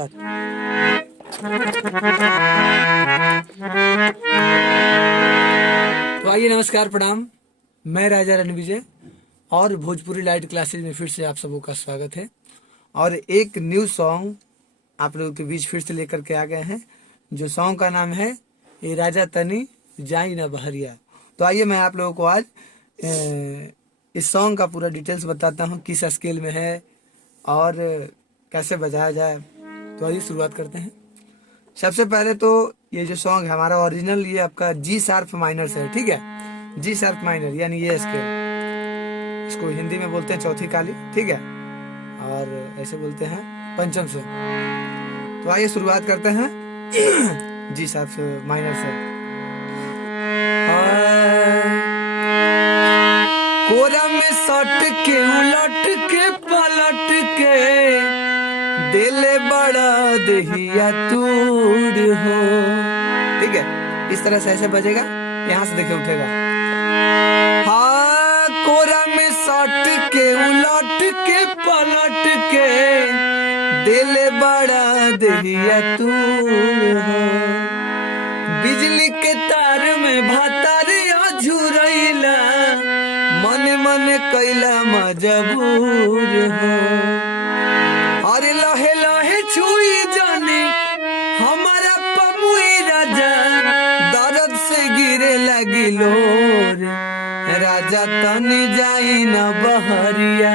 तो आइए, नमस्कार, प्रणाम। मैं राजा रणविजय और भोजपुरी लाइट क्लासेज में फिर से आप सबों का स्वागत है। और एक न्यू सॉन्ग आप लोगों के बीच फिर से लेकर के आ गए हैं, जो सॉन्ग का नाम है ये राजा तनी जाई ना बहरिया। तो आइए, मैं आप लोगों को आज इस सॉन्ग का पूरा डिटेल्स बताता हूँ, किस स्केल में है और कैसे बजाया जाए। तो आइए शुरुआत करते हैं। सबसे पहले तो ये जो सॉन्ग है हमारा ओरिजिनल, ये आपका जी शार्प माइनर से है, ठीक है। जी शार्प माइनर यानी ये स्केल, इसको हिंदी में बोलते हैं चौथी काली, ठीक है, और ऐसे बोलते हैं पंचम से। तो आइए शुरुआत करते हैं जी शार्प माइनर से। कोरा में सट के उलट के पलट के दिले बड़ा दहिया तूड़ हो, ठीक है। इस तरह से ऐसे बजेगा, यहाँ से देखिए उठेगा। हाँ, कोरा में सट के उलट के पलट के दिले बड़ा दहिया तूड़ हो, बिजली के तार में भातारिया झुरैला, मन मन कैला मजबूर हो। अरे लहे लहे छुई जाने हमारा पमुई राजा, दर्द से गिरे लगी लोर, राजा तनी जाई न बहरिया,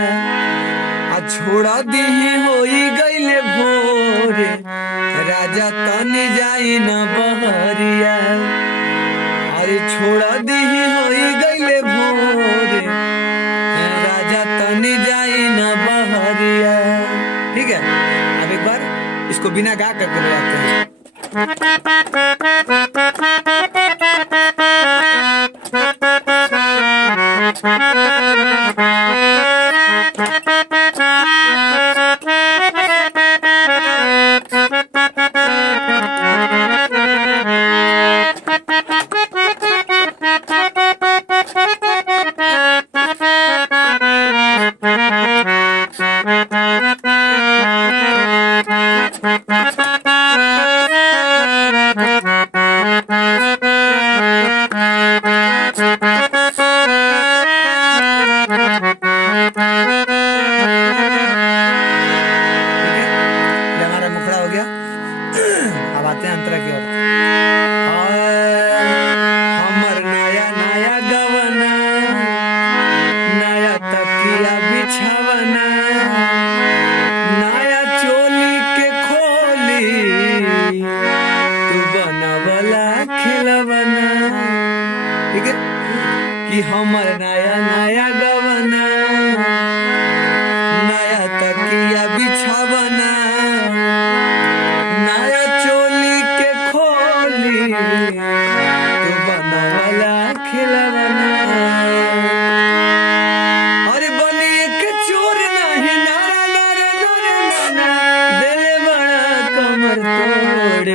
आ छोड़ा दिही होई गईले भोर, राजा तनी जाई न बहरिया, अरे छोड़ा दिही होई गईले भोर, राजा तनी जाई न बहरिया। ठीक है, अब एक बार इसको बिना गा करके बजाते हैं। अब आते हैं अंतरा की ओर। हमर नया नया गवना, नया तकिया बिछावना, नया चोली के खोली, तू बनवला खिलवना, ठीक है। कि हमर नया नया गवना, नया तकिया बिछावना, नया चोली के खोली, तू बनवला खिलवना, अरे बनिए के चोर नहीं नारा नारा नारा नारा, दिल बड़ा कमर तोड़,